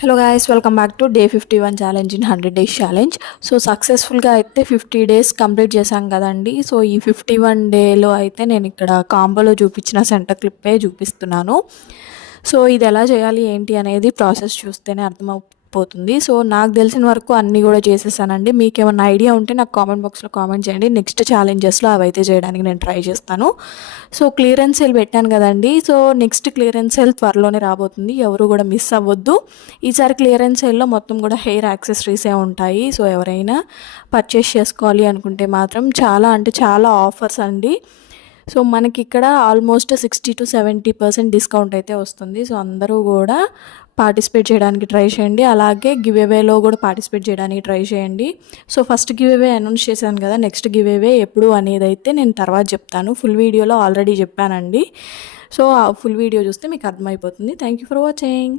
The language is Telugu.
Hello guys, welcome back to day 51 challenge in 100 days challenge. So సక్సెస్ఫుల్గా అయితే 50 డేస్ కంప్లీట్ చేశాం కదండి. సో ఈ 51 డేలో అయితే నేను ఇక్కడ కాంబోలో చూపించిన సెంటర్ క్లిప్పే చూపిస్తున్నాను. సో ఇది ఎలా చేయాలి ఏంటి అనేది ప్రాసెస్ చూస్తేనే అర్థమైపోతుంది. సో నాకు తెలిసిన వరకు అన్నీ కూడా చేసేసానండి. మీకు ఏమైనా ఐడియా ఉంటే నాకు కామెంట్ బాక్స్లో కామెంట్ చేయండి. నెక్స్ట్ ఛాలెంజెస్లో అవైతే చేయడానికి నేను ట్రై చేస్తాను. సో క్లియరెన్స్ సేల్ పెట్టాను కదండి. సో నెక్స్ట్ క్లియరెన్స్ సేల్ త్వరలోనే రాబోతుంది. ఎవరు కూడా మిస్ అవ్వద్దు. ఈసారి క్లియరెన్స్ సేల్లో మొత్తం కూడా హెయిర్ యాక్సెసరీసే ఉంటాయి. సో ఎవరైనా పర్చేస్ చేసుకోవాలి అనుకుంటే మాత్రం చాలా ఆఫర్స్ అండి. సో మనకి ఇక్కడ ఆల్మోస్ట్ 60 to 70% డిస్కౌంట్ అయితే వస్తుంది. సో అందరూ కూడా పార్టిసిపేట్ చేయడానికి ట్రై చేయండి. అలాగే గివ్ అవేలో కూడా పార్టిసిపేట్ చేయడానికి ట్రై చేయండి. So first give away announce చేశాను కదా, నెక్స్ట్ గివ్ అవే ఎప్పుడు అనేది అయితే నేను తర్వాత చెప్తాను. ఫుల్ వీడియోలో ఆల్రెడీ చెప్పానండి. సో ఆ ఫుల్ వీడియో చూస్తే మీకు అర్థమైపోతుంది. Thank you for watching.